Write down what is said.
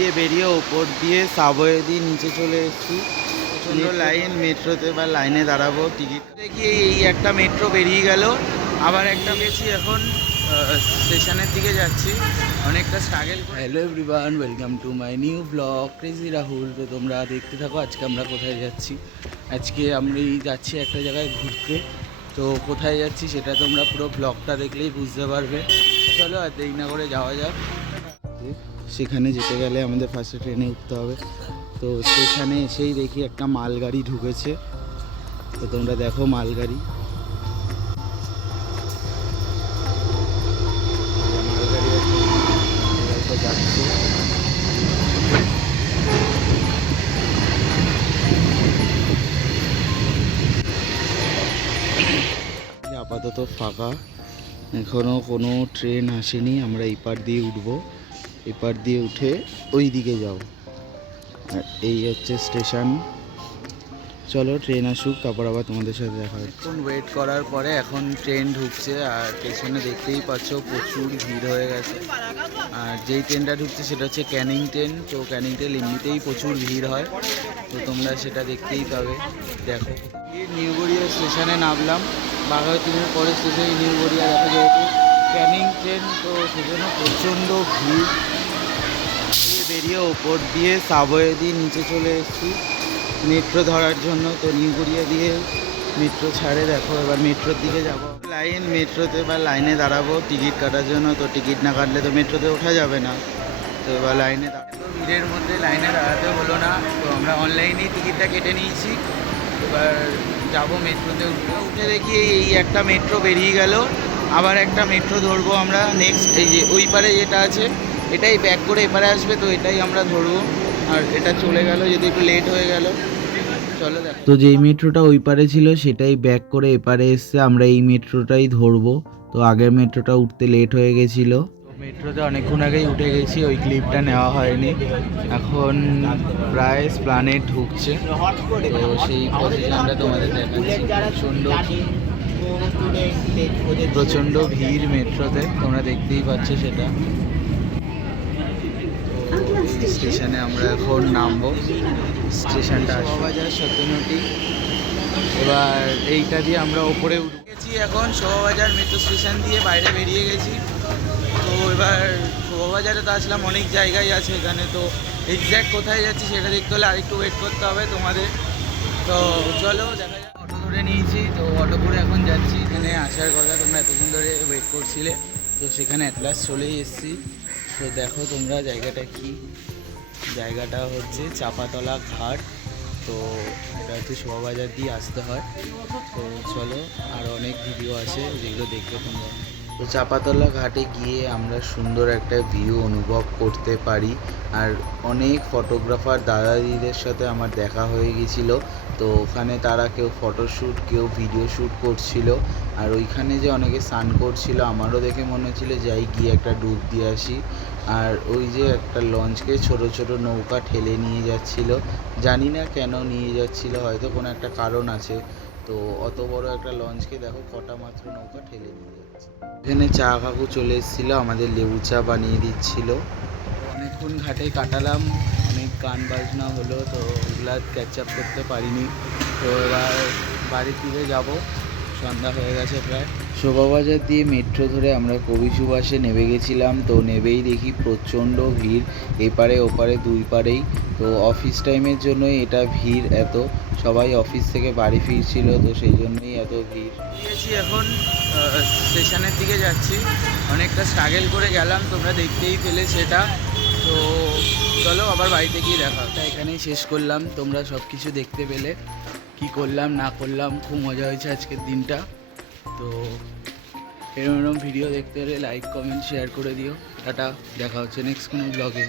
দিয়ে বেরিয়ে ওপর দিয়ে সাবওয়ে দিয়ে নিচে চলে এসেছি। প্রচণ্ড লাইন মেট্রোতে, বা লাইনে দাঁড়াবো টিকিট দেখি। এই একটা মেট্রো বেরিয়ে গেল, আবার একটা পেয়েছি। এখন স্টেশনের দিকে যাচ্ছি, অনেকটা struggle. Hello everyone, welcome to my new blog crazy Rahul. তো তোমরা দেখতে থাকো আজকে আমরা কোথায় যাচ্ছি। আজকে আমি যাচ্ছি একটা জায়গায় ঘুরতে। তো কোথায় যাচ্ছি সেটা তোমরা পুরো ব্লগটা দেখলেই বুঝতে পারবে। চলো আর দেরি না করে যাওয়া যাক। সেখানে যেতে গেলে আমাদের ফার্স্টে ট্রেনে উঠতে হবে। তো সেখানে এসেই দেখি একটা মালগাড়ি ঢুকেছে। তো তোমরা দেখো মালগাড়ি যাচ্ছে। আপাতত ফাঁকা, এখনও কোনো ট্রেন আসেনি। আমরা এপার দিয়ে উঠবো, এপার দিয়ে উঠে ওই দিকে যাও। আর এই হচ্ছে স্টেশন। চলো ট্রেন আসুক, তারপর আবার তোমাদের সাথে দেখা হচ্ছে। এখন ওয়েট করার পরে এখন ট্রেন ঢুকছে, আর পেছনে দেখতেই পাচ্ছ প্রচুর ভিড় হয়ে গেছে। আর যেই ট্রেনটা ঢুকছে সেটা হচ্ছে ক্যানিং ট্রেন। তো ক্যানিং ট্রেন এমনিতেই প্রচুর ভিড় হয়, তো তোমরা সেটা দেখতেই পাবে। দেখো নিউ গড়িয়া স্টেশনে নামলাম, বাঘাযতীনের পরে স্টেশনে নিউ গড়িয়া। দেখা যেহেতু ক্যানিং ট্রেন, তো সেজন্য প্রচণ্ড ভিড়। বেরিয়ে ওপর দিয়ে সাবওয়ে দিয়ে নিচে চলে এসেছি মেট্রো ধরার জন্য। তো নিউ গড়িয়া দিয়ে মেট্রো ছাড়ে, দেখো এবার মেট্রোর দিকে যাব। লাইন মেট্রোতে, বা লাইনে দাঁড়াবো টিকিট কাটার জন্য। তো টিকিট না কাটলে তো মেট্রোতে ওঠা যাবে না। তো এবার লাইনে দাঁড়াবো, ভিড়ের মধ্যে লাইনে দাঁড়াতে হলো না। তো আমরা অনলাইনেই টিকিটটা কেটে নিয়েছি। এবার যাবো মেট্রোতে, উঠে দেখি এই একটা মেট্রো বেরিয়ে গেল, আবার একটা মেট্রো ধরবো আমরা নেক্সট। এই যে ওই পারে যেটা আছে এটাই ব্যাক করে এপারে আসবে, তো এটাই আমরা ধরবো। আর এটা চলে গেল, যদি একটু লেট হয়ে গেল। চলো দেখো। তো যেই মেট্রোটা ওই পারে ছিল সেটাই ব্যাক করে এপারে এসছে, আমরা এই মেট্রোটাই ধরবো। তো আগের মেট্রোটা উঠতে লেট হয়ে গেছিলো। মেট্রোতে অনেকক্ষণ আগেই উঠে গেছি, ওই ক্লিপটা নেওয়া হয়নি। এখন প্রায় এসপ্ল্যানেড ঢুকছে, তো সেই পজিশনটা তোমাদের দেখাচ্ছি। প্রচণ্ড ভিড় মেট্রোতে, তোমরা দেখতেই পাচ্ছ সেটা। স্টেশনে আমরা এখন নামবো, স্টেশনটা শোভাবাজার সত্যনটি। এবার এইটা দিয়ে আমরা ওপরে উঠে গেছি। এখন শোভাবাজার মেট্রো স্টেশন দিয়ে বাইরে বেরিয়ে গেছি। তো এবার শোভাবাজারে তো আসলাম, অনেক জায়গায় আছে এখানে। তো এক্স্যাক্ট কোথায় যাচ্ছি সেটা দেখতে হলে আরেকটু ওয়েট করতে হবে তোমাদের। তো চলো দেখা যাক। অটো ধরে নিয়েছি, তো অটো করে এখন যাচ্ছি। এখানে আসার কথা, তোমরা এতক্ষণ ধরে ওয়েট করছিলে। তো সেখানে অ্যাট লাস্ট চলেই এসেছি। তো দেখো তোমরা জায়গাটা কি, জায়গাটা হচ্ছে চাপাতলা ঘাট। তো এটা হচ্ছে শোভাবাজার দিয়ে আসতে হয়। তো চলো, আর অনেক ভিডিও আছে যেগুলো দেখবে তোমরা। তো চাপাতলা ঘাটে গিয়ে আমরা সুন্দর একটা ভিউ অনুভব করতে পারি। আর অনেক ফটোগ্রাফার দাদা দিদিদের সাথে আমার দেখা হয়ে গিয়েছিলো। তো ওখানে তারা কেউ ফটোশ্যুট, কেউ ভিডিও শ্যুট করছিল। আর ওইখানে যে অনেকে স্নান করছিল, আমারও দেখে মনে হচ্ছিলো যাই গিয়ে একটা ডুব দিয়ে আসি। আর ওই যে একটা লঞ্চকে ছোট ছোট নৌকা ঠেলে নিয়ে যাচ্ছিল, জানি না কেন নিয়ে যাচ্ছিল, হয়তো কোনো একটা কারণ আছে। তো অত বড় একটা লঞ্চকে দেখো কটা মাত্র নৌকা ঠেলে নিয়ে যাচ্ছে। এখানে চা কাকু চলে এসেছিলো, আমাদের লেবু চা বানিয়ে দিচ্ছিল। অনেকক্ষণ ঘাটে কাটালাম, অনেক গান বাজনা হলো, তো ওগুলা ক্যাচ আপ করতে পারিনি। তো এবার বাড়ির দিকে যাবো, সন্ধ্যা হয়ে গেছে প্রায়। শোভাবাজার দিয়ে মেট্রো ধরে আমরা কবি সুভাষে নেমে গেছিলাম। তো নেবেই দেখি প্রচণ্ড ভিড়, এপারে ওপারে দুই পারেই। তো অফিস টাইমের জন্যই এটা ভিড় এত, সবাই অফিস থেকে বাড়ি ফিরছিল, তো সেই জন্যই এত ভিড়। এখন স্টেশনের দিকে যাচ্ছি, অনেকটা স্ট্রাগল করে গেলাম, তোমরা দেখতেই পেলে সেটা। তো চলো আবার বাড়িতে গিয়ে দেখা। এখানেই শেষ করলাম, তোমরা সব কিছু দেখতে পেলে কি করলাম না করলাম। খুব মজা হয়েছে আজকের দিনটা। তো এরকম ভিডিও দেখতে হলে লাইক কমেন্ট শেয়ার করে দিও। টাটা, দেখা হচ্ছে নেক্সট কোনো ব্লগে।